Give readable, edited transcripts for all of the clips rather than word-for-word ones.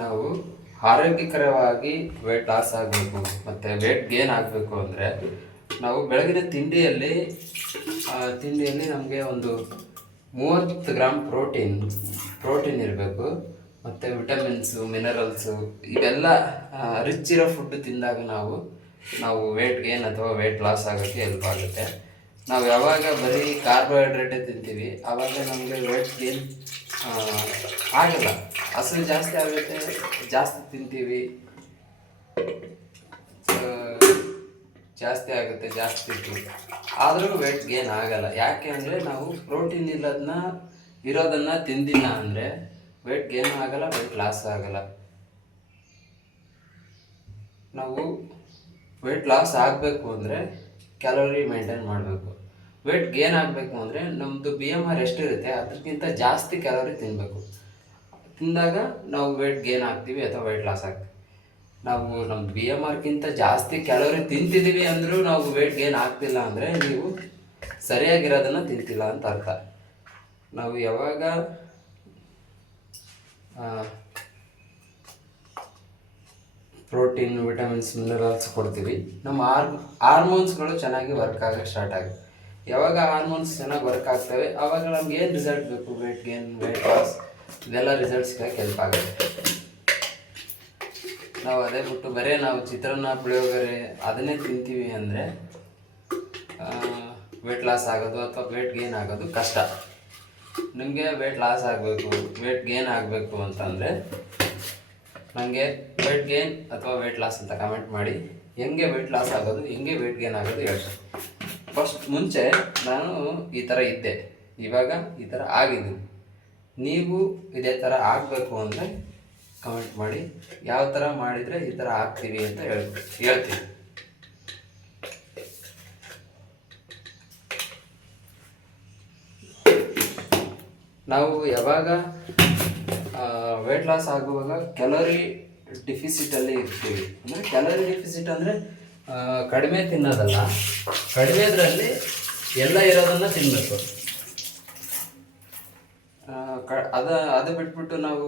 ನಾವು ಆರೋಗ್ಯಕರವಾಗಿ wait loss ಆಗಬೇಕು ಮತ್ತು ವೇಟ್ ಗೇನ್ ಆಗಬೇಕು ಅಂದರೆ ನಾವು ಬೆಳಗಿನ ತಿಂಡಿಯಲ್ಲಿ ನಮಗೆ ಒಂದು 30 ಗ್ರಾಮ್ ಪ್ರೋಟೀನ್ ಇರಬೇಕು. ಮತ್ತು ವಿಟಮಿನ್ಸು, ಮಿನರಲ್ಸು ಇವೆಲ್ಲ ರಿಚ್ ಇರೋ ಫುಡ್ ತಿಂದಾಗ ನಾವು ವೇಟ್ ಗೇನ್ ಅಥವಾ ವೇಟ್ ಲಾಸ್ ಆಗೋಕ್ಕೆ ಹೆಲ್ಪ್ ಆಗುತ್ತೆ. ನಾವು ಯಾವಾಗ ಬರೀ ಕಾರ್ಬೋಹೈಡ್ರೇಟೇ ತಿಂತೀವಿ ಆವಾಗ ನಮಗೆ ವೇಟ್ ಗೇನ್ ಆಗಲ್ಲ. ಹಸಿವು ಜಾಸ್ತಿ ಆಗುತ್ತೆ, ಜಾಸ್ತಿ ತಿಂತೀವಿ, ಜಾಸ್ತಿ ಆಗುತ್ತೆ, ಜಾಸ್ತಿ ತಿಂತೀವಿ, ಆದರೂ ವೇಟ್ ಗೇನ್ ಆಗಲ್ಲ. ಯಾಕೆ ಅಂದರೆ ನಾವು ಪ್ರೋಟೀನ್ ಇರೋದನ್ನು ತಿಂದಿಲ್ಲ ಅಂದರೆ ವೇಟ್ ಗೇನ್ ಆಗಲ್ಲ, ವೇಟ್ ಲಾಸ್ ಆಗಲ್ಲ. ನಾವು ವೇಟ್ ಲಾಸ್ ಆಗಬೇಕು ಅಂದರೆ ಕ್ಯಾಲೋರಿ ಮೇಂಟೈನ್ ಮಾಡಬೇಕು. ವೇಟ್ ಗೇನ್ ಆಗಬೇಕು ಅಂದರೆ ನಮ್ಮದು BMR ಎಷ್ಟಿರುತ್ತೆ ಅದಕ್ಕಿಂತ ಜಾಸ್ತಿ ಕ್ಯಾಲೋರಿ ತಿನ್ನಬೇಕು. ತಿಂದಾಗ ನಾವು ವೇಟ್ ಗೇನ್ ಆಗ್ತೀವಿ ಅಥವಾ ವೇಟ್ ಲಾಸ್ ಆಗ್ತೀವಿ. ನಾವು ನಮ್ಮ BMRಗಿಂತ ಜಾಸ್ತಿ ಕ್ಯಾಲೋರಿ ತಿಂತಿದ್ದೀವಿ ಅಂದರೂ ನಾವು ವೇಟ್ ಗೇನ್ ಆಗ್ತಿಲ್ಲ ಅಂದರೆ ನೀವು ಸರಿಯಾಗಿರೋದನ್ನು ತಿಂತಿಲ್ಲ ಅಂತ ಅರ್ಥ. ನಾವು ಯಾವಾಗ ಪ್ರೋಟೀನ್, ವಿಟಮಿನ್ಸ್, ಮಿನರಲ್ಸ್ ಕೊಡ್ತೀವಿ ನಮ್ಮ ಹಾರ್ಮೋನ್ಸ್ಗಳು ಚೆನ್ನಾಗಿ ವರ್ಕ್ ಆಗೋಕ್ಕೆ ಸ್ಟಾರ್ಟ್ ಆಗುತ್ತೆ. ಯಾವಾಗ ಹಾರ್ಮೋನ್ಸ್ ಚೆನ್ನಾಗಿ ವರ್ಕ್ ಆಗ್ತವೆ ಆವಾಗ ನಮ್ಗೆ ಏನು ರಿಸಲ್ಟ್ ಬೇಕು, ವೇಟ್ ಗೇನ್, ವೇಟ್ ಲಾಸ್, ಇದೆಲ್ಲ ರಿಸಲ್ಟ್ಸ್ಗೆ ಹೆಲ್ಪ್ ಆಗುತ್ತೆ. ನಾವು ಅದೇ ಬಿಟ್ಟು ಬರೀ ನಾವು ಚಿತ್ರಾನ್ನ, ಪುಳಿಯೋಗರೆ ಅದನ್ನೇ ತಿಂತೀವಿ ಅಂದರೆ ವೇಟ್ ಲಾಸ್ ಆಗೋದು ಅಥವಾ ವೇಟ್ ಗೇನ್ ಆಗೋದು ಕಷ್ಟ. ನಿಮಗೆ ವೇಟ್ ಲಾಸ್ ಆಗಬೇಕು, ವೇಟ್ ಗೇನ್ ಆಗಬೇಕು ಅಂತಂದರೆ ನನಗೆ ವೇಟ್ ಗೇನ್ ಅಥವಾ ವೇಟ್ ಲಾಸ್ ಅಂತ ಕಮೆಂಟ್ ಮಾಡಿ. ಹೆಂಗೆ ವೇಟ್ ಲಾಸ್ ಆಗೋದು, ಹೆಂಗೆ ವೇಟ್ ಗೇನ್ ಆಗೋದು ಹೇಳ್ತೀನಿ. ಮುಂಚೆ ನಾನು ಈ ಥರ ಇದ್ದೆ, ಇವಾಗ ಈ ಥರ ಆಗಿದ್ದೀನಿ. ನೀವು ಇದೇ ಥರ ಆಗಬೇಕು ಅಂದರೆ ಕಮೆಂಟ್ ಮಾಡಿ. ಯಾವ ಥರ ಮಾಡಿದರೆ ಈ ಥರ ಆಗ್ತೀವಿ ಅಂತ ಹೇಳ್ತೀನಿ. ನಾವು ಯಾವಾಗ ವೇಟ್ ಲಾಸ್ ಆಗುವಾಗ ಕ್ಯಾಲೋರಿ ಡಿಫಿಸಿಟಲ್ಲಿ ಇರ್ತೀವಿ. ಅಂದರೆ ಕ್ಯಾಲೋರಿ ಡಿಫಿಸಿಟ್ ಅಂದರೆ ಕಡಿಮೆ ತಿನ್ನೋದಲ್ಲ, ಕಡಿಮೆದ್ರಲ್ಲಿ ಎಲ್ಲ ಇರೋದನ್ನು ತಿನ್ನಬೇಕು. ಅದು ಬಿಟ್ಬಿಟ್ಟು ನಾವು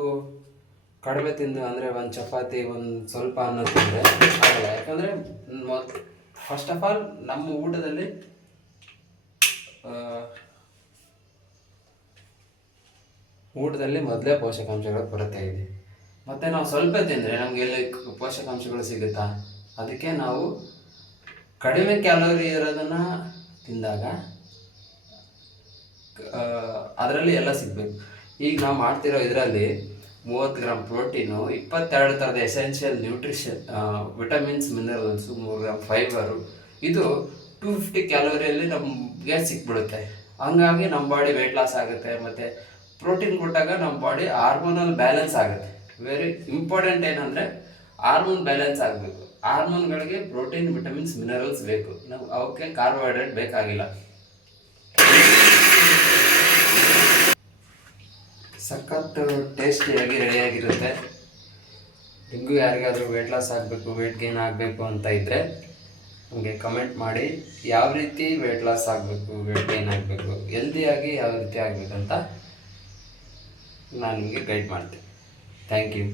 ಕಡಿಮೆ ತಿಂದು ಅಂದರೆ ಒಂದು ಚಪಾತಿ, ಒಂದು ಸ್ವಲ್ಪ ಅನ್ನ ತಿಂದರೆ ಆಗಲ್ಲ. ಯಾಕಂದರೆ ಫಸ್ಟ್ ಆಫ್ ಆಲ್ ನಮ್ಮ ಊಟದಲ್ಲಿ ಮೊದಲೇ ಪೋಷಕಾಂಶಗಳ ಕೊರತೆ ಇದೆ. ಮತ್ತು ನಾವು ಸ್ವಲ್ಪ ತಿಂದರೆ ನಮಗೆ ಎಲ್ಲಿ ಪೋಷಕಾಂಶಗಳು ಸಿಗುತ್ತಾ? ಅದಕ್ಕೆ ನಾವು ಕಡಿಮೆ ಕ್ಯಾಲೋರಿ ಇರೋದನ್ನು ತಿಂದಾಗ ಅದರಲ್ಲಿ ಎಲ್ಲ ಸಿಗಬೇಕು. ಈಗ ನಾವು ಮಾಡ್ತಿರೋ ಇದರಲ್ಲಿ 30 ಗ್ರಾಮ್ ಪ್ರೋಟೀನು, 22 ಥರದ essential nutrition, vitamins, minerals, 3 gram fibre, ಇದು 250 ಕ್ಯಾಲೋರಿಯಲ್ಲಿ ನಮಗೆ ಸಿಕ್ಬಿಡುತ್ತೆ. ಹಂಗಾಗಿ ನಮ್ಮ ಬಾಡಿ ವೇಟ್ ಲಾಸ್ ಆಗುತ್ತೆ. ಮತ್ತು ಪ್ರೋಟೀನ್ ಕೊಟ್ಟಾಗ ನಮ್ಮ ಬಾಡಿ ಹಾರ್ಮೋನಲ್ ಬ್ಯಾಲೆನ್ಸ್ ಆಗುತ್ತೆ. ವೆರಿ ಇಂಪಾರ್ಟೆಂಟ್ ಏನಂದರೆ ಹಾರ್ಮೋನ್ ಬ್ಯಾಲೆನ್ಸ್ ಆಗಬೇಕು. ಹಾರ್ಮೋನ್ಗಳಿಗೆ ಪ್ರೋಟೀನ್, ವಿಟಮಿನ್ಸ್, ಮಿನರಲ್ಸ್ ಬೇಕು. ನಾವು ಅವಕ್ಕೆ ಕಾರ್ಬೋಹೈಡ್ರೇಟ್ ಬೇಕಾಗಿಲ್ಲ. ಸಖತ್ ಟೇಸ್ಟಿಯಾಗಿ ರೆಡಿಯಾಗಿರುತ್ತೆ. ನಿಮಗೂ ಯಾರಿಗಾದರೂ ವೇಟ್ ಲಾಸ್ ಆಗಬೇಕು, ವೇಟ್ ಗೇನ್ ಆಗಬೇಕು ಅಂತ ಇದ್ದರೆ ನಮಗೆ ಕಮೆಂಟ್ ಮಾಡಿ. ಯಾವ ರೀತಿ ವೇಟ್ ಲಾಸ್ ಆಗಬೇಕು, ವೇಟ್ ಗೇನ್ ಆಗಬೇಕು, ಹೆಲ್ದಿಯಾಗಿ ಯಾವ ರೀತಿ ಆಗಬೇಕಂತ ನಾನು ನಿಮಗೆ ಗೈಡ್ ಮಾಡ್ತೀನಿ. Thank you.